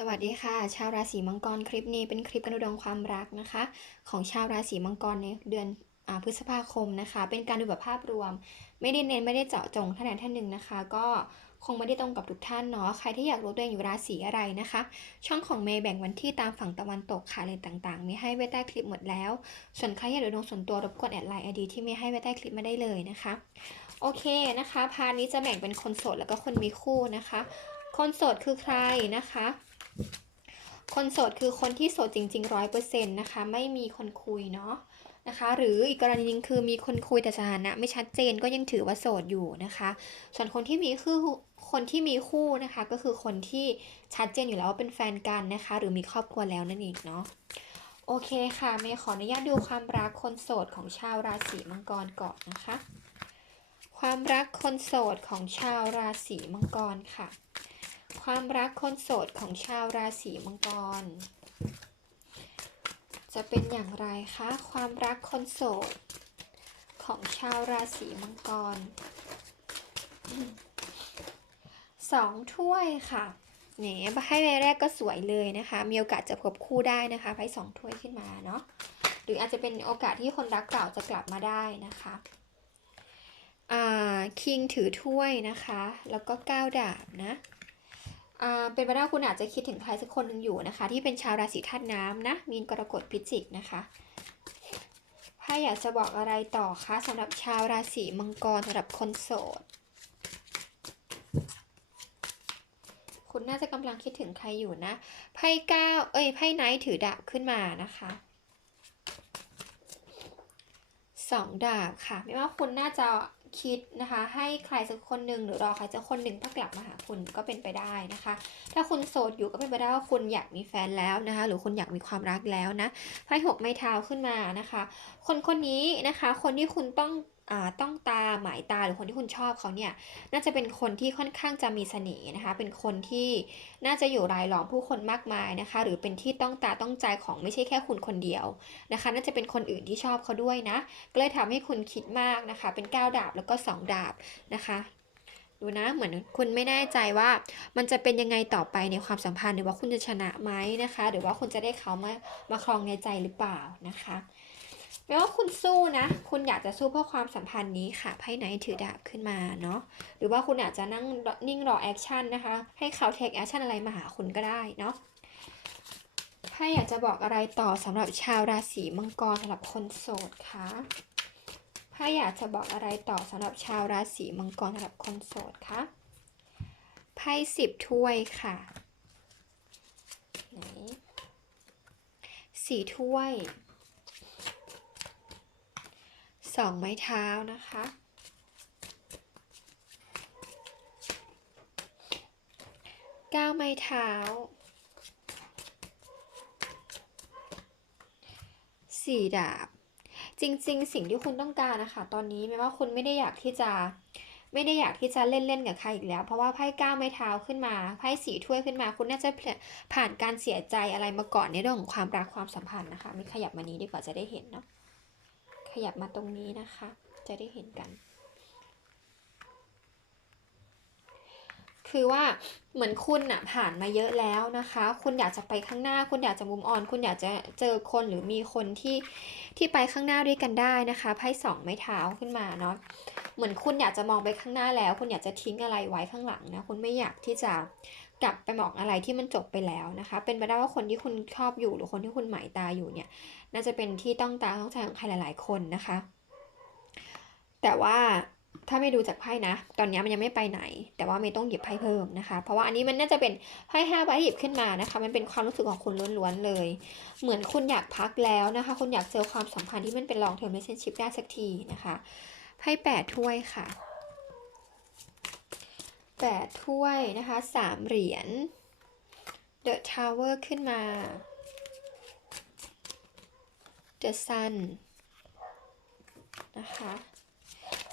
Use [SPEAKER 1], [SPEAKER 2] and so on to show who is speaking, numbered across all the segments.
[SPEAKER 1] สวัสดีค่ะ ชาวราศีมังกรคลิปนี้เป็นคลิปการดูดวงความรักนะคะ ของชาวราศีมังกรในเดือนอพฤษภาคมนะคะ เป็นการดูแบบภาพรวม ไม่ได้เน้นไม่ได้เจาะจงท่านใดท่านหนึ่งนะคะ ก็คงไม่ได้ตรงกับทุกท่านเนาะใครที่อยากรู้ตัวเองอยู่ราศีอะไรนะคะ ช่องของเมย์แบ่งวันที่ตามฝั่งตะวันตกค่ะเลยต่างๆ มีให้ไว้ใต้คลิปหมดแล้ว ส่วนใครอยากดูดวงส่วนตัวรบกวนแอดไลน์ไอดีที่เมีให้ไว้ใต้คลิปมาได้เลยนะคะโอเคนะคะพาร์ทนี้จะแบ่งเป็นคนโสดแล้วก็คนมีคู่นะคะ คนโสดคือใครนะคะ คนโสดคือคนที่โสดจริงๆร้อยเปอร์เซ็นต์นะคะ ไม่มีคนคุยเนาะนะคะ หรืออีกกรณีหนึงคือมีคนคุยแต่สถานะไม่ชัดเจนก็ยังถือว่าโสดอยู่นะคะ ส่วนคนที่มีคือคนที่มีคู่นะคะ ก็คือคนที่ชัดเจนอยู่แล้วว่าเป็นแฟนกันนะคะ หรือมีครอบครัวแล้วนั่นเองเนาะโอเคค่ะเมย์ขออนุญาตดูความรักคนโสดของชาวราศีมังกรก่อนนะคะ ความรักคนโสดของชาวราศีมังกรค่ะ ความรักคนโสดของชาวราศีมังกร จะเป็นอย่างไรคะ ความรักคนโสด ของชาวราศีมังกรสองถ้วยค่ะเนี่ยให้ใบแรกก็สวยเลยนะคะ มีโอกาสจะพบคู่ได้นะคะไพ่สองถ้วยขึ้นมาเนาะหรืออาจจะเป็นโอกาสที่คนรักเก่าจะกลับมาได้นะคะอ่าคิงถือถ้วยนะคะ แล้วก็ก้าวดาบนะ เป็นไปได้คุณอาจจะคิดถึงใครสักคนหนึ่งอยู่นะคะ ที่เป็นชาวราศีธาตุน้ำนะ มีนกรกฎพิจิกนะคะถ้าอยากจะบอกอะไรต่อคะสำหรับชาวราศีมังกรสำหรับคนโสด คุณน่าจะกำลังคิดถึงใครอยู่นะไพ่เก้าเอ้ยไพ่ไนท์ถือดาบขึ้นมานะคะสองดาบค่ะ ไม่ว่าคุณน่าจะ คิดนะคะ ให้ใครสักคนหนึ่งหรือรอใครสักคนหนึ่งเพื่อกลับมาหาคุณก็เป็นไปได้นะคะ ถ้าคุณโสดอยู่ก็เป็นไปได้ว่าคุณอยากมีแฟนแล้วนะคะ หรือคุณอยากมีความรักแล้วนะไพ่หกไม้เท้าขึ้นมานะคะ คนคนนี้นะคะ คนที่คุณต้อง ต้องตาหมายตาหรือคนที่คุณชอบเขาเนี่ยน่าจะเป็นคนที่ค่อนข้างจะมีเสน่ห์นะคะ เป็นคนที่น่าจะอยู่รายล้อมผู้คนมากมายนะคะ หรือเป็นที่ต้องตาต้องใจของไม่ใช่แค่คุณคนเดียวนะคะ น่าจะเป็นคนอื่นที่ชอบเขาด้วยนะก็เลยทำให้คุณคิดมากนะคะ เป็นก้าวดาบแล้วก็สองดาบนะคะดูนะเหมือนคุณไม่แน่ใจว่ามันจะเป็นยังไงต่อไปในความสัมพันธ์หรือว่าคุณจะชนะไหมนะคะ หรือว่าคุณจะได้เขามามาครองในใจหรือเปล่านะคะ แม้ว่าคุณสู้นะ คุณอยากจะสู้เพื่อความสัมพันธ์นี้ค่ะไพ่ไหนถือดาบขึ้นมาเนาะ หรือว่าคุณอาจจะนั่งนิ่งรอแอคชั่นนะคะ ให้เขาเทคแอคชั่นอะไรมาหาคุณก็ได้เนาะไพ่อยากจะบอกอะไรต่อสำหรับชาวราศีมังกรสำหรับคนโสดคะไพ่อยากจะบอกอะไรต่อสำหรับชาวราศีมังกรสำหรับคนโสดคะไพ่สิบถ้วยค่ะไหนสี่ถ้วย สองไม้เท้านะคะ เก้าไม้เท้า สี่ดาบ จริง ๆ สิ่งที่คุณต้องการนะคะ ตอนนี้แม้ว่าคุณไม่ได้อยากที่จะไม่ได้อยากที่จะเล่นๆกับใครอีกแล้ว เพราะว่าไพ่เก้าไม้เท้าขึ้นมาไพ่สีถ้วยขึ้นมา คุณน่าจะผ่านการเสียใจอะไรมาก่อนในเรื่องของความรักความสัมพันธ์นะคะ มีขยับมานี้ดีกว่าจะได้เห็นเนาะ ยับมาตรงนี้นะคะ จะได้เห็นกัน คือว่าเหมือนคุณน่ะผ่านมาเยอะแล้วนะคะ คุณอยากจะไปข้างหน้า คุณอยากจะมุมออน คุณอยากจะเจอคนหรือมีคนที่ที่ไปข้างหน้าด้วยกันได้นะคะไพ่สองไม้เท้าขึ้นมาเนาะเหมือนคุณอยากจะมองไปข้างหน้าแล้ว คุณอยากจะทิ้งอะไรไว้ข้างหลังนะ คุณไม่อยากที่จะ กลับไปมองอะไรที่มันจบไปแล้วนะคะ เป็นไปได้ว่าคนที่คุณชอบอยู่หรือคนที่คุณหมายตาอยู่เนี่ย น่าจะเป็นที่ต้องตาต้องใจของใครหลาย ๆ คนนะคะ แต่ว่าถ้าไม่ดูจากไพ่นะ ตอนนี้มันยังไม่ไปไหน แต่ว่าไม่ต้องหยิบไพ่เพิ่มนะคะ เพราะว่าอันนี้มันน่าจะเป็นไพ่ห้าใบหยิบขึ้นมานะคะ มันเป็นความรู้สึกของคุณล้วนๆเลย เหมือนคุณอยากพักแล้วนะคะ คุณอยากเจอความสัมพันธ์ที่มันเป็น long term relationship ได้สักทีนะคะ ไพ่แปดถ้วยค่ะ แปดถ้วยนะคะสามเหรียญ The Tower ขึ้นมา The Sun นะคะ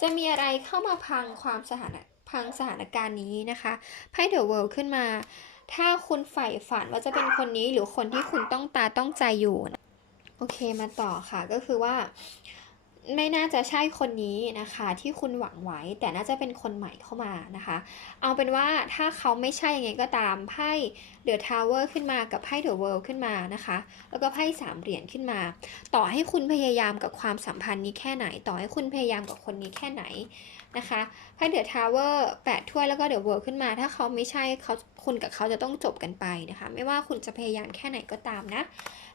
[SPEAKER 1] จะมีอะไรเข้ามาพังความสถานะพังสถานการณ์นี้นะคะไพ่ The World ขึ้นมา ถ้าคุณใฝ่ฝันว่าจะเป็นคนนี้หรือคนที่คุณต้องตาต้องใจอยู่นะโอเคมาต่อค่ะก็คือว่า ไม่น่าจะใช่คนนี้นะคะ ที่คุณหวังไว้ แต่น่าจะเป็นคนใหม่เข้ามานะคะ เอาเป็นว่าถ้าเขาไม่ใช่ยังไงก็ตามไพ่เดอะทาวเวอร์ขึ้นมากับไพ่เดอะเวิลด์ขึ้นมานะคะ แล้วก็ไพ่สามเหรียญขึ้นมา ต่อให้คุณพยายามกับความสัมพันธ์นี้แค่ไหน ต่อให้คุณพยายามกับคนนี้แค่ไหน นะคะไพ่เดอะทาวเวอร์แปดถ้วยแล้วก็เดอะเวิลด์ขึ้นมา ถ้าเขาไม่ใช่เขาคุณกับเขาจะต้องจบกันไปนะคะ ไม่ว่าคุณจะพยายามแค่ไหนก็ตามนะ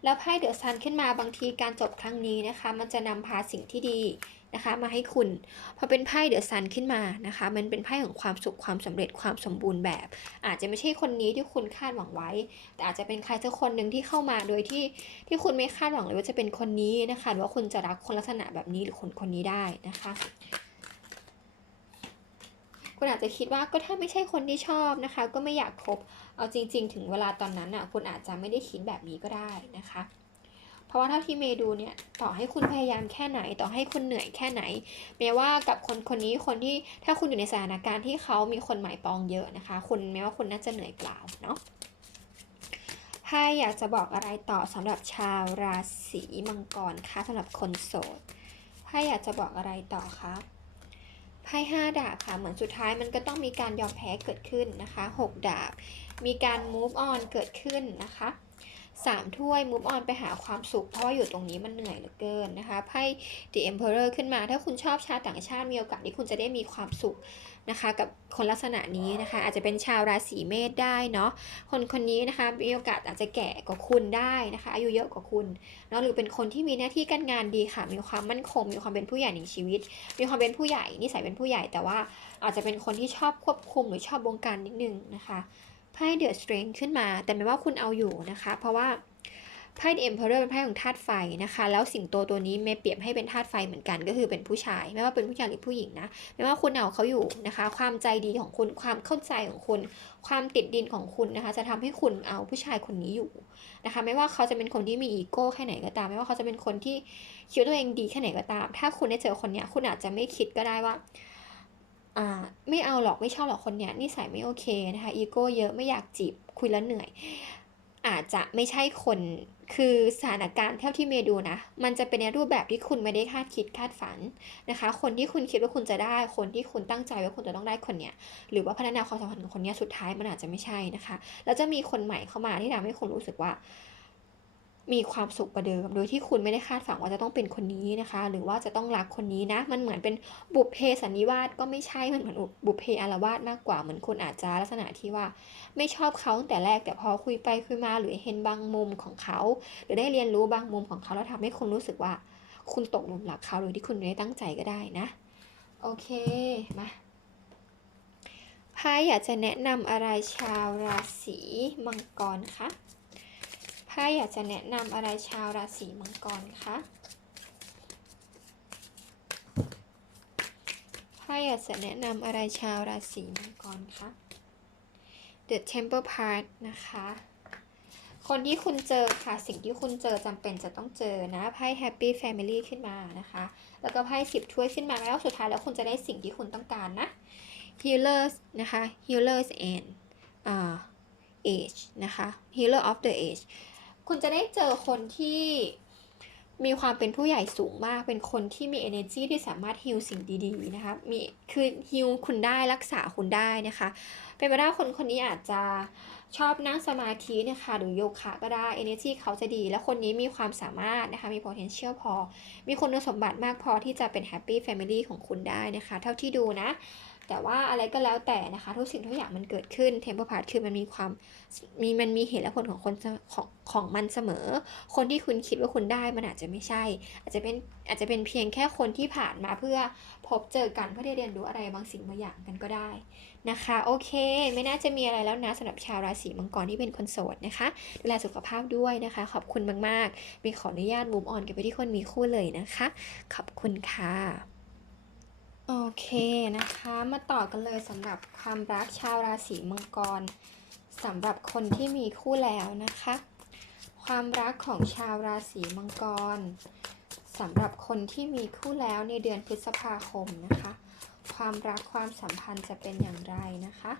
[SPEAKER 1] แล้วไพ่เดอะซันขึ้นมาบางทีการจบครั้งนี้นะคะ มันจะนำพาสิ่งที่ดีนะคะ มาให้คุณ พอเป็นไพ่เดอะซันขึ้นมานะคะ มันเป็นไพ่ของความสุขความสำเร็จความสมบูรณ์แบบ อาจจะไม่ใช่คนนี้ที่คุณคาดหวังไว้ แต่อาจจะเป็นใครสักคนหนึ่งที่เข้ามาโดยที่ที่คุณไม่คาดหวังเลยว่าจะเป็นคนนี้นะคะหรือว่าคุณจะรักคนลักษณะแบบนี้หรือคนคนนี้ได้นะคะ คุณอาจจะคิดว่าก็ถ้าไม่ใช่คนที่ชอบนะคะ ก็ไม่อยากคบเอาจริง ๆ ถึงเวลาตอนนั้นอะคุณอาจจะไม่ได้คิดแบบนี้ก็ได้นะคะ เพราะว่าเท่าที่เมย์ดูเนี่ยต่อให้คุณพยายามแค่ไหน ต่อให้คุณเหนื่อยแค่ไหนแม้ว่ากับคนคนนี้คนที่ถ้าคุณอยู่ในสถานการณ์ที่เขามีคนหมายปองเยอะนะคะ คุณแม้ว่าคุณน่าจะเหนื่อยเปล่าเนาะไพ่อยากจะบอกอะไรต่อสำหรับชาวราศีมังกรคะสำหรับคนโสดไพ่อยากจะบอกอะไรต่อคะ ไพ่ห้าดาบค่ะ เหมือนสุดท้ายมันก็ต้องมีการยอมแพ้เกิดขึ้นนะคะหกดาบ มีการ move on เกิดขึ้นนะคะสามถ้วย move on ไปหาความสุข เพราะว่าอยู่ตรงนี้มันเหนื่อยเหลือเกินนะคะไพ่ the emperor ขึ้นมา ถ้าคุณชอบชาวต่างชาติมีโอกาสที่คุณจะได้มีความสุข นะคะ กับคนลักษณะนี้นะคะ อาจจะเป็นชาวราศีเมษได้เนาะคนคนนี้นะคะมีโอกาสอาจจะแก่กว่าคุณได้นะคะ อายุเยอะกว่าคุณเนาะหรือเป็นคนที่มีหน้าที่การงานดีค่ะ มีความมั่นคง มีความเป็นผู้ใหญ่ในชีวิต มีความเป็นผู้ใหญ่นิสัยเป็นผู้ใหญ่แต่ว่าอาจจะเป็นคนที่ชอบควบคุมหรือชอบบงการนิดนึงนะคะไพ่เดือะสตรนขึ้นมา แต่ไม่ว่าคุณเอาอยู่นะคะ เพราะว่า ไพ่เอ็มเพอเรอร์เป็นไพ่ของธาตุไฟนะคะ แล้วสิงโตตัวนี้เมเปรียบให้เป็นธาตุไฟเหมือนกัน ก็คือเป็นผู้ชาย ไม่ว่าเป็นผู้ชายหรือผู้หญิงนะ ไม่ว่าคุณเอาเขาอยู่นะคะ ความใจดีของคุณ ความเข้าใจของคุณ ความติดดินของคุณนะคะ จะทำให้คุณเอาผู้ชายคนนี้อยู่นะคะ ไม่ว่าเขาจะเป็นคนที่มีอีโก้แค่ไหนก็ตาม ไม่ว่าเขาจะเป็นคนที่คิดตัวเองดีแค่ไหนก็ตาม ถ้าคุณได้เจอคนเนี้ยคุณอาจจะไม่คิดก็ได้ว่าอ่าไม่เอาหรอกไม่ชอบหรอกคนเนี้ยนิสัยไม่โอเคนะคะอีโก้เยอะไม่อยากจีบคุยแล้วเหนื่อย อาจจะไม่ใช่คน คือสถานการณ์เท่าที่เมย์ดูนะ มันจะเป็นในรูปแบบที่คุณไม่ได้คาดคิดคาดฝันนะคะ คนที่คุณคิดว่าคุณจะได้ คนที่คุณตั้งใจว่าคุณจะต้องได้คนเนี้ย หรือว่าพัฒนาความสัมพันธ์ของคนเนี้ยสุดท้ายมันอาจจะไม่ใช่นะคะ แล้วจะมีคนใหม่เข้ามาที่ทำให้คุณรู้สึกว่า มีความสุขกว่าเดิม โดยที่คุณไม่ได้คาดฝันว่าจะต้องเป็นคนนี้นะคะ หรือว่าจะต้องรักคนนี้นะ มันเหมือนเป็นบุพเพสันนิวาสก็ไม่ใช่ มันเหมือนบุพเพอารวาสมากกว่า เหมือนคุณอาจจะลักษณะที่ว่า ไม่ชอบเขาตั้งแต่แรก แต่พอคุยไปคุยมา หรือเห็นบางมุมของเขา หรือได้เรียนรู้บางมุมของเขาแล้วทำให้คุณรู้สึกว่า คุณตกหลุมรักเขาโดยที่คุณไม่ได้ตั้งใจก็ได้นะ โอเค มาไพ่อยากจะแนะนำอะไรชาวราศีมังกรคะ ไพ่อยากจะแนะนำอะไรชาวราศีมังกรคะไพ่อยากจะแนะนำอะไรชาวราศีมังกรคะ The Temple Part นะคะ คนที่คุณเจอค่ะ สิ่งที่คุณเจอจำเป็นจะต้องเจอนะไพ่ Happy Family ขึ้นมานะคะ แล้วก็ไพ่สิบถ้วยขึ้นมาแล้วสุดท้ายแล้วคุณจะได้สิ่งที่คุณต้องการนะ Healers นะคะ Healers and อ่า Age นะคะ Healer of the Age คุณจะได้เจอคนที่มีความเป็นผู้ใหญ่สูงมาก เป็นคนที่มี energy ที่สามารถ heal สิ่งดีๆนะคะ มี คือ heal คุณได้รักษาคุณได้นะคะ เป็นไปได้คนคนนี้อาจจะชอบนั่งสมาธินะคะหรือโยคะก็ได้ energy เขาจะดี และคนนี้มีความสามารถนะคะ มี potential พอ มีคุณสมบัติมากพอที่จะเป็น happy family ของคุณได้นะคะ เท่าที่ดูนะ แต่ว่าอะไรก็แล้วแต่นะคะทุกสิ่งทุกอย่างมันเกิดขึ้น temple part คือมันมีความมีมันมีเหตุและผลของคนของของมันเสมอ คนที่คุณคิดว่าคุณได้มันอาจจะไม่ใช่ อาจจะเป็นอาจจะเป็นเพียงแค่คนที่ผ่านมาเพื่อพบเจอกันเพื่อได้เรียนรู้อะไรบางสิ่งบางอย่างกันก็ได้นะคะ โอเค ไม่น่าจะมีอะไรแล้วนะสำหรับชาวราศีมังกรที่เป็นคนโสดนะคะ ดูแลสุขภาพด้วยนะคะ ขอบคุณมากๆมีขออนุญาตมุมออนกันไปที่คนมีคู่เลยนะคะ ขอบคุณค่ะ โอเคนะคะ มาต่อกันเลยสำหรับความรักชาวราศีมังกรสำหรับคนที่มีคู่แล้วนะคะ ความรักของชาวราศีมังกรสำหรับคนที่มีคู่แล้วในเดือนพฤษภาคมนะคะ ความรักความสัมพันธ์จะเป็นอย่างไรนะคะ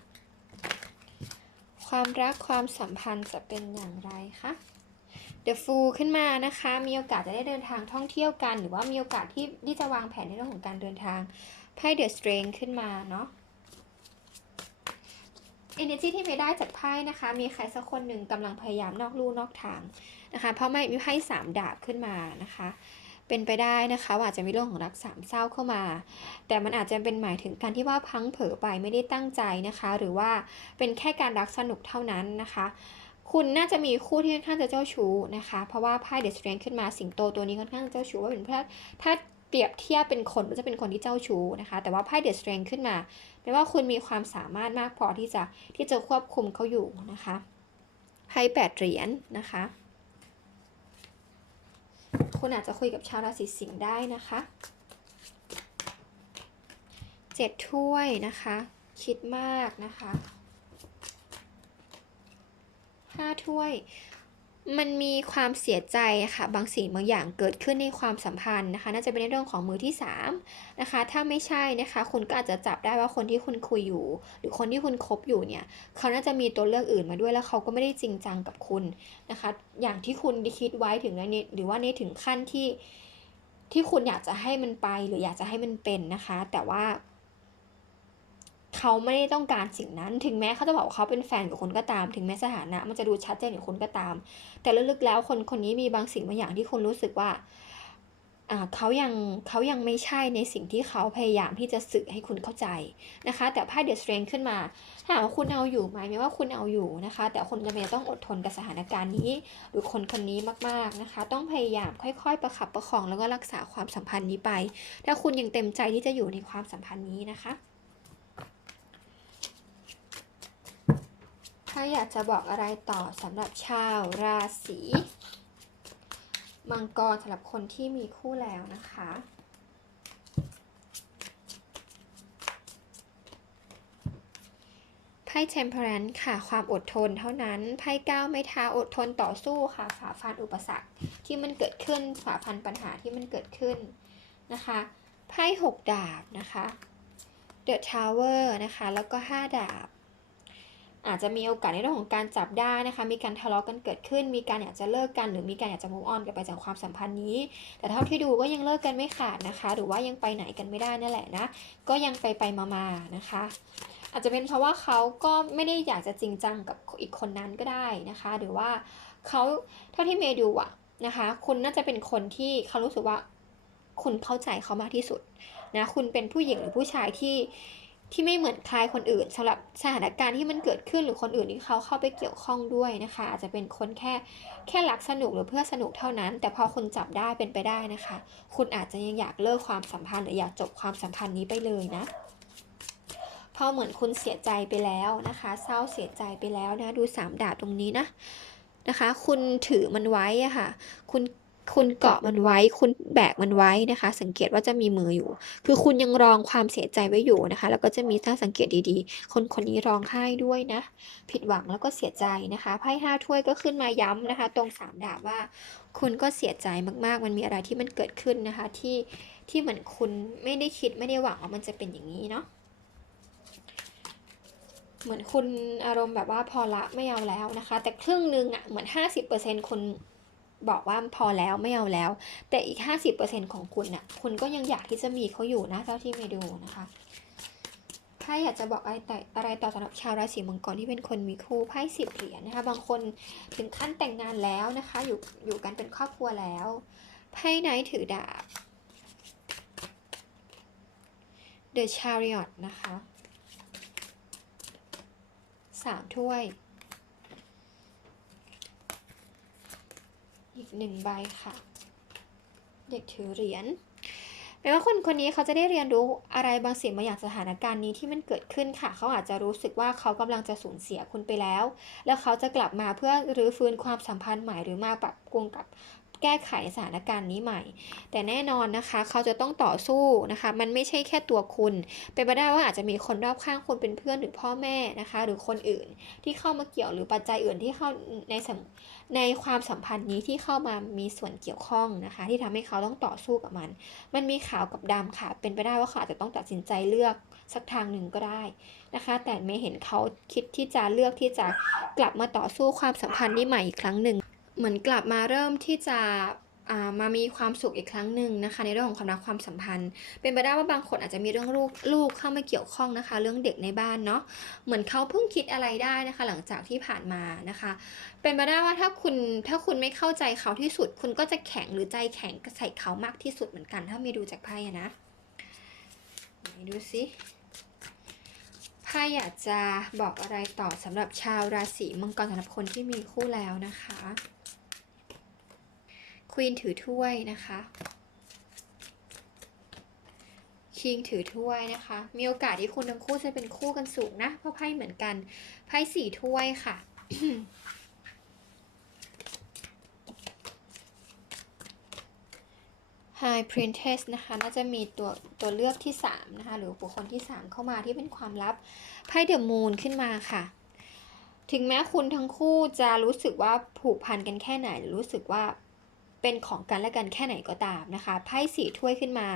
[SPEAKER 1] ความรักความสัมพันธ์จะเป็นอย่างไรคะ The Fool ขึ้นมานะคะ มีโอกาสจะได้เดินทางท่องเที่ยวกัน หรือว่ามีโอกาสที่ที่จะวางแผนในเรื่องของการเดินทาง ไพ่ The Strength ขึ้นมาเนาะ Energy ที่ไม่ได้จากไพ่นะคะ มีใครสักคนหนึ่งกำลังพยายามนอกลู่นอกทางนะคะ เพราะไม่มีไพ่สามดาบขึ้นมานะคะ เป็นไปได้นะคะว่าอาจจะมีเรื่องของรักสามเศร้าเข้ามา แต่มันอาจจะเป็นหมายถึงการที่ว่าพังเผลอไปไม่ได้ตั้งใจนะคะ หรือว่าเป็นแค่การรักสนุกเท่านั้นนะคะคุณน่าจะมีคู่ที่ค่อนข้างจะเจ้าชู้นะคะ เพราะว่าไพ่เดอะสเตรนขึ้นมาสิงโตตัวนี้ค่อนข้างเจ้าชู้ว่าเป็นเพื่อถ้า เปรียบเทียบเป็นคนก็จะเป็นคนที่เจ้าชู้นะคะ แต่ว่าไพ่เดอะสเตรนขึ้นมาแปลว่าคุณมีความสามารถมากพอที่จะที่จะควบคุมเขาอยู่นะคะไพ่แปดเหรียญนะคะ คุณอาจจะคุยกับชาวราศีสิงห์ได้นะคะเจ็ดถ้วยนะคะ คิดมากนะคะห้าถ้วย มันมีความเสียใจค่ะบางสิ่งบางอย่างเกิดขึ้นในความสัมพันธ์นะคะ น่าจะเป็นในเรื่องของมือที่สามนะคะ ถ้าไม่ใช่นะคะ คุณก็อาจจะจับได้ว่าคนที่คุณคุยอยู่ หรือคนที่คุณคบอยู่เนี่ย เขาน่าจะมีตัวเลือกอื่นมาด้วยแล้วเขาก็ไม่ได้จริงจังกับคุณนะคะ อย่างที่คุณคิดไว้ถึงในหรือว่าในถึงขั้นที่ที่คุณอยากจะให้มันไปหรืออยากจะให้มันเป็นนะคะ แต่ว่า เขาไม่ได้ต้องการสิ่งนั้น ถึงแม้เขาจะบอกว่าเขาเป็นแฟนกับคุณก็ตาม ถึงแม้สถานะ มันจะดูชัดเจนกับคุณก็ตาม แต่ลึกๆแล้วคนคนนี้มีบางสิ่งบางอย่างที่คุณรู้สึกว่าเขายังเขายังไม่ใช่ในสิ่งที่เขาพยายามที่จะสื่อให้คุณเข้าใจนะคะ แต่ไพ่เดอะสเตรนขึ้นมาถามว่าคุณเอาอยู่ไหมไม่ว่าคุณเอาอยู่นะคะ แต่คุณจะเป็นต้องอดทนกับสถานการณ์นี้ หรือคนคนนี้มากๆนะคะ ต้องพยายามค่อย ๆ ประคับประคองแล้วก็รักษาความสัมพันธ์นี้ไป ถ้าคุณยังเต็มใจที่จะอยู่ในความสัมพันธ์นี้นะคะาอยากจะบอกอะไรต่อสำหรับชาวราศีมังกรสำหรับคนที่มีคู่แล้วนะคะ ไพ่ temperance ค่ะ ความอดทนเท่านั้น ไพ่ก้าวไม่ท้าอดทนต่อสู้ค่ะ ฝ่าฟันอุปสรรคที่มันเกิดขึ้น ฝ่าฟันปัญหาที่มันเกิดขึ้นนะคะ ไพ่หกดาบนะคะ The Tower นะคะ แล้วก็ห้าดาบ อาจจะมีโอกาสในเรื่องของการจับได้นะคะ มีการทะเลาะกันเกิดขึ้น มีการอยากจะเลิกกัน หรือมีการอยากจะ move on กันไปจากความสัมพันธ์นี้ แต่เท่าที่ดูก็ยังเลิกกันไม่ขาดนะคะ หรือว่ายังไปไหนกันไม่ได้นั่นแหละนะ ก็ยังไปไปมามาๆนะคะ อาจจะเป็นเพราะว่าเขาก็ไม่ได้อยากจะจริงจังกับอีกคนนั้นก็ได้นะคะ หรือว่าเขาเท่าที่เมย์ดูอะนะคะ คุณน่าจะเป็นคนที่เขารู้สึกว่าคุณเข้าใจเขามากที่สุดนะ คุณเป็นผู้หญิงหรือผู้ชายที่ ที่ไม่เหมือนใครคนอื่นสำหรับสถานการณ์ที่มันเกิดขึ้นหรือคนอื่นที่เขาเข้าไปเกี่ยวข้องด้วยนะคะ อาจจะเป็นคนแค่แค่รักสนุกหรือเพื่อสนุกเท่านั้น แต่พอคุณจับได้เป็นไปได้นะคะ คุณอาจจะยังอยากเลิกความสัมพันธ์หรืออยากจบความสัมพันธ์นี้ไปเลยนะพราะเหมือนคุณเสียใจไปแล้วนะคะ เศร้าเสียใจไปแล้วนะ ดูสามดาบตรงนี้นะนะคะ คุณถือมันไว้อะค่ะ คุณ คุณเกาะมันไว้ คุณแบกมันไว้นะคะ สังเกตว่าจะมีมืออยู่ คือคุณยังรองความเสียใจไว้อยู่นะคะ แล้วก็จะมีถ้าสังเกตดีๆ คนคนนี้ร้องไห้ด้วยนะ ผิดหวังแล้วก็เสียใจนะคะไพ่ห้าถ้วยก็ขึ้นมาย้ำนะคะ ตรงสามดาบว่า คุณก็เสียใจมากๆ มันมีอะไรที่มันเกิดขึ้นนะคะ ที่ที่เหมือนคุณไม่ได้คิดไม่ได้หวังว่ามันจะเป็นอย่างนี้เนาะเหมือนคุณอารมณ์แบบว่าพอละไม่เอาแล้วนะคะ แต่ครึ่งหนึงอะ่ะเหมือนห้าสิบเปอร์เซ็นคุณ บอกว่าพอแล้วไม่เอาแล้ว แต่อีก 50%ของคุณน่ะคุณก็ยังอยากที่จะมีเขาอยู่นะเท่าที่ไม่ดูนะคะถ้าอยากจะบอกอะไรต่ออะไรต่อสำหรับชาวราศีมังกรที่เป็นคนมีคู่ไพ่สิบเหรียญนะคะ บางคนถึงขั้นแต่งงานแล้วนะคะ อยู่อยู่กันเป็นครอบครัวแล้วไพ่ไนท์ถือดาบ The Chariot นะคะสามถ้วย อีกหนึ่งใบค่ะ เด็กถือเหรียญแปลว่าคนคนนี้เขาจะได้เรียนรู้อะไรบางสิ่งบางอย่างสถานการณ์นี้ที่มันเกิดขึ้นค่ะ เขาอาจจะรู้สึกว่าเขากำลังจะสูญเสียคุณไปแล้ว แล้วเขาจะกลับมาเพื่อรื้อฟื้นความสัมพันธ์ใหม่หรือมาปรับปรุงกับ แก้ไขสถานการณ์นี้ใหม่ แต่แน่นอนนะคะเขาจะต้องต่อสู้นะคะ มันไม่ใช่แค่ตัวคุณ เป็นไปได้ว่าอาจจะมีคนรอบข้างคุณเป็นเพื่อนหรือพ่อแม่นะคะ หรือคนอื่นที่เข้ามาเกี่ยวหรือปัจจัยอื่นที่เข้าในในความสัมพันธ์นี้ที่เข้ามามีส่วนเกี่ยวข้องนะคะ ที่ทำให้เขาต้องต่อสู้กับมัน มันมีขาวกับดำค่ะ เป็นไปได้ว่าเขาอาจจะต้องตัดสินใจเลือกสักทางหนึ่งก็ได้นะคะ แต่ไม่เห็นเขาคิดที่จะเลือกที่จะกลับมาต่อสู้ความสัมพันธ์นี้ใหม่อีกครั้งหนึ่ง เหมือนกลับมาเริ่มที่จะมามีความสุขอีกครั้งหนึ่งนะคะ ในเรื่องของความรักความสัมพันธ์ เป็นไปได้ว่าบางคนอาจจะมีเรื่องลูกลูกเข้ามาเกี่ยวข้องนะคะ เรื่องเด็กในบ้านเนาะเหมือนเขาเพิ่งคิดอะไรได้นะคะ หลังจากที่ผ่านมานะคะ เป็นไปได้ว่าถ้าคุณถ้าคุณไม่เข้าใจเขาที่สุด คุณก็จะแข็งหรือใจแข็งใส่เขามากที่สุดเหมือนกัน ถ้ามีดูจากไพ่นะดูสิไพ่อยากจะบอกอะไรต่อสำหรับชาวราศีมังกรสำหรับคนที่มีคู่แล้วนะคะ ควีนถือถ้วยนะคะคิงถือถ้วยนะคะ มีโอกาสที่คุณทั้งคู่จะเป็นคู่กันสูงนะ เพราะไพ่เหมือนกัน ไพ่สี่ถ้วยค่ะ High Princess นะคะ น่าจะมีตัวตัวเลือกที่ 3 นะคะ หรือบุคคลที่ 3 เข้ามาที่เป็นความลับ ไพ่เดอะมูนขึ้นมาค่ะ ถึงแม้คุณทั้งคู่จะรู้สึกว่าผูกพันกันแค่ไหนหรือรู้สึกว่า เป็นของกันและกันแค่ไหนก็ตามนะคะไพ่สีถ้วยขึ้นมา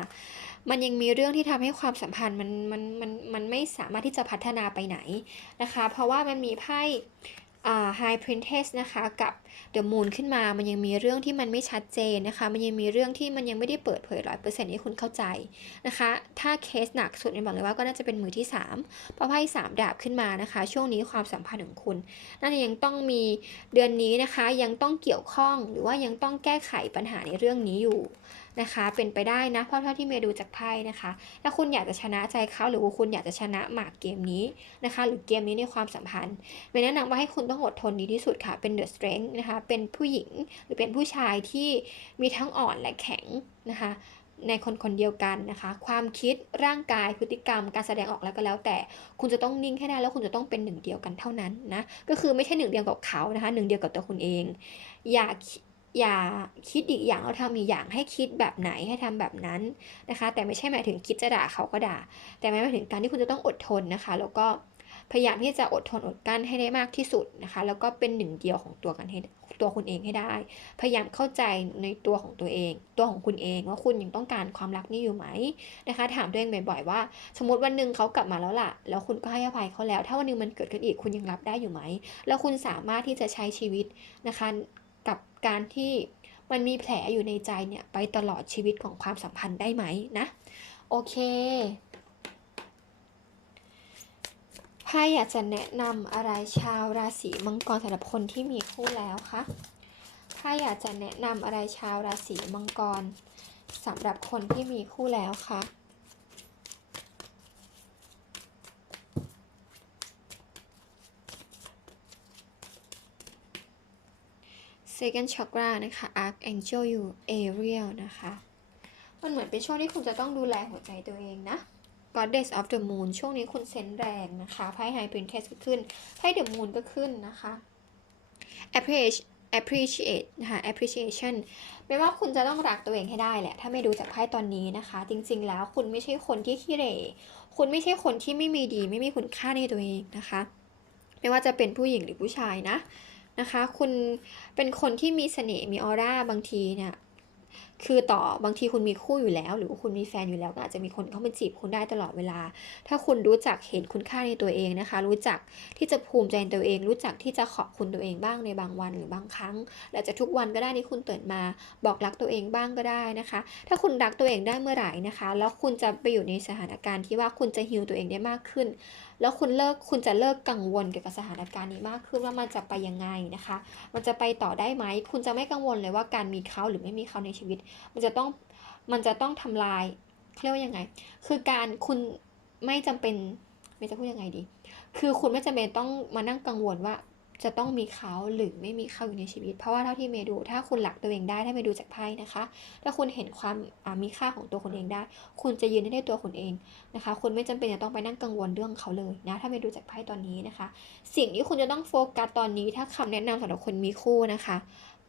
[SPEAKER 1] มันยังมีเรื่องที่ทำให้ความสัมพันธ์มันมันมันมันไม่สามารถที่จะพัฒนาไปไหนนะคะ เพราะว่ามันมีไพ่ High Princess นะคะกับ The Moon ขึ้นมา มันยังมีเรื่องที่มันไม่ชัดเจนนะคะ มันยังมีเรื่องที่มันยังไม่ได้เปิดเผยร้อยเปอร์เซ็นต์ให้คุณเข้าใจนะคะ ถ้าเคสหนักสุดเนี่ยบอกเลยว่าก็น่าจะเป็นมือที่3เพราะไพ่สามดาบขึ้นมานะคะ ช่วงนี้ความสัมพันธ์ของคุณน่าจะยังต้องมีเดือนนี้นะคะ ยังต้องเกี่ยวข้องหรือว่ายังต้องแก้ไขปัญหาในเรื่องนี้อยู่ นะคะ เป็นไปได้นะเพราะเท่าที่เมย์ดูจากไพ่นะคะ ถ้าคุณอยากจะชนะใจเขาหรือว่าคุณอยากจะชนะหมากเกมนี้นะคะ หรือเกมนี้ในความสัมพันธ์เมย์แนะนำว่าให้คุณต้องอดทนดีที่สุดค่ะ เป็น the strength นะคะ เป็นผู้หญิงหรือเป็นผู้ชายที่มีทั้งอ่อนและแข็งนะคะในคนคนเดียวกันนะคะ ความคิดร่างกายพฤติกรรม การแสดงออกแล้วก็แล้ว แต่คุณจะต้องนิ่งให้ได้แล้วคุณจะต้องเป็นหนึ่งเดียวกันเท่านั้นนะก็คือไม่ใช่หนึ่งเดียวกับเขานะคะหนึ่งเดียวกับตัวคุณเอง อย่า อย่าคิดอีกอย่างแล้วทำอีกอย่างให้คิดแบบไหนให้ทำแบบนั้นนะคะ แต่ไม่ใช่หมายถึงคิดจะด่าเขาก็ด่า แต่หมายถึงการที่คุณจะต้องอดทนนะคะ แล้วก็พยายามที่จะอดทนอดกั้นให้ได้มากที่สุดนะคะ แล้วก็เป็นหนึ่งเดียวของตัวกันให้ตัวคุณเองให้ได้ พยายามเข้าใจในตัวของตัวเอง ตัวของคุณเองว่าคุณยังต้องการความรักนี้อยู่ไหมนะคะ ถามตัวเองบ่อยๆว่า สมมติวันหนึ่งเขากลับมาแล้วล่ะ แล้วคุณก็ให้อภัยเขาแล้ว ถ้าวันหนึงมันเกิดขึ้นอีกคุณยังรับได้อยู่ไหม แล้วคุณสามารถที่จะใช้ชีวิตนะคะ การที่มันมีแผลอยู่ในใจเนี่ยไปตลอดชีวิตของความสัมพันธ์ได้ไหมนะ โอเคไพ่อยากจะแนะนำอะไรชาวราศีมังกรสำหรับคนที่มีคู่แล้วคะไพ่อยากจะแนะนำอะไรชาวราศีมังกรสำหรับคนที่มีคู่แล้วคะ second chakra นะคะ archangel you Ariel นะคะ มันเหมือนเป็นช่วงที่คุณจะต้องดูแลหัวใจตัวเองนะ goddess of the moon ช่วงนี้คุณเซนแรงนะคะไพ่ high princess ก็ขึ้นไพ่ the moon ก็ขึ้นนะคะ appreciate appreciate นะคะ appreciation แปลว่าคุณจะต้องรักตัวเองให้ได้แหละ ถ้าไม่ดูจากไพ่ตอนนี้นะคะ จริงๆ แล้วคุณไม่ใช่คนที่ขี้เหร่ คุณไม่ใช่คนที่ไม่มีดี ไม่มีคุณค่าในตัวเองนะคะ ไม่ว่าจะเป็นผู้หญิงหรือผู้ชายนะ นะคะ คุณเป็นคนที่มีเสน่ห์มีออร่าบางทีเนี่ย คือต่อบางทีคุณมีคู่อยู่แล้ว หรือว่าคุณมีแฟนอยู่แล้วก็อาจจะมีคนเข้ามาจีบคุณได้ตลอดเวลา ถ้าคุณรู้จักเห็นคุณค่าในตัวเองนะคะ รู้จักที่จะภูมิใจในตัวเอง รู้จักที่จะขอบคุณตัวเองบ้างในบางวันหรือบางครั้งและจะทุกวันก็ได้ที่คุณตื่นมา บอกรักตัวเองบ้างก็ได้นะคะ ถ้าคุณรักตัวเองได้เมื่อไหร่นะคะ แล้วคุณจะไปอยู่ในสถานการณ์ที่ว่าคุณจะฮิลตัวเองได้มากขึ้น แล้วคุณเลิกคุณจะเลิกกังวลเกี่ยวกับสถานการณ์นี้มากขึ้นว่ามันจะไปยังไงนะคะ มันจะไปต่อได้ไหมคุณจะไม่กังวลเลยว่าการมีเขาหรือไม่มีเขาในชีวิตมันจะต้องมันจะต้องทำลายเขาเรียกว่ายังไง คือการคุณไม่จำเป็นไม่จะพูดยังไงดี คือคุณไม่จำเป็นต้องมานั่งกังวลว่าจะต้องมีเขาหรือไม่มีเขาอยู่ในชีวิต เพราะว่าเท่าที่เมย์ดู ถ้าคุณหลักตัวเองได้ ถ้าเมย์ดูจากไพ่นะคะ ถ้าคุณเห็นความมีค่าของตัวคุณเองได้ คุณจะยืนได้ด้ตัวคุณเองนะคะ คุณไม่จำเป็นจะต้องไปนั่งกังวลเรื่องเขาเลยนะ ถ้าเมย์ดูจากไพ่ตอนนี้นะคะ สิ่งที่คุณจะต้องโฟกัสตอนนี้ ถ้าคำแนะนำสำหรับคนมีคู่นะคะ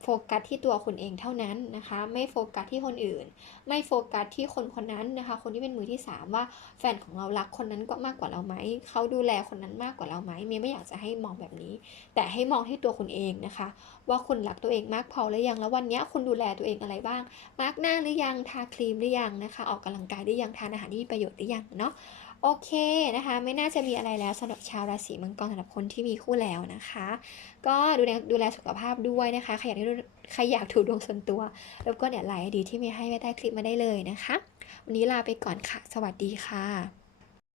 [SPEAKER 1] โฟกัสที่ตัวคุณเองเท่านั้นนะคะ ไม่โฟกัสที่คนอื่น ไม่โฟกัสที่คนคนนั้นนะคะ คนที่เป็นมือที่สามว่าแฟนของเรารักคนนั้นก็มากกว่าเราไหมเขาดูแลคนนั้นมากกว่าเราไหมเมย์ไม่อยากจะให้มองแบบนี้ แต่ให้มองที่ตัวคุณเองนะคะ ว่าคุณรักตัวเองมากพอหรือยังแล้ววันนี้คุณดูแลตัวเองอะไรบ้างมาร์กหน้าหรือยังทาครีมหรือยังนะคะ ออกกำลังกายหรือยังทานอาหารที่มีประโยชน์หรือยังเนาะ โอเคนะคะ ไม่น่าจะมีอะไรแล้วสำหรับชาวราศีมังกรสำหรับคนที่มีคู่แล้วนะคะ ก็ดูแลดูแลสุขภาพด้วยนะคะใครอยากได้ใครอยากถูดวงส่วนตัว แล้วก็เนี่ยไลน์ดีที่มีให้ไว้ใต้คลิปมาได้เลยนะคะ วันนี้ลาไปก่อนค่ะ สวัสดีค่ะ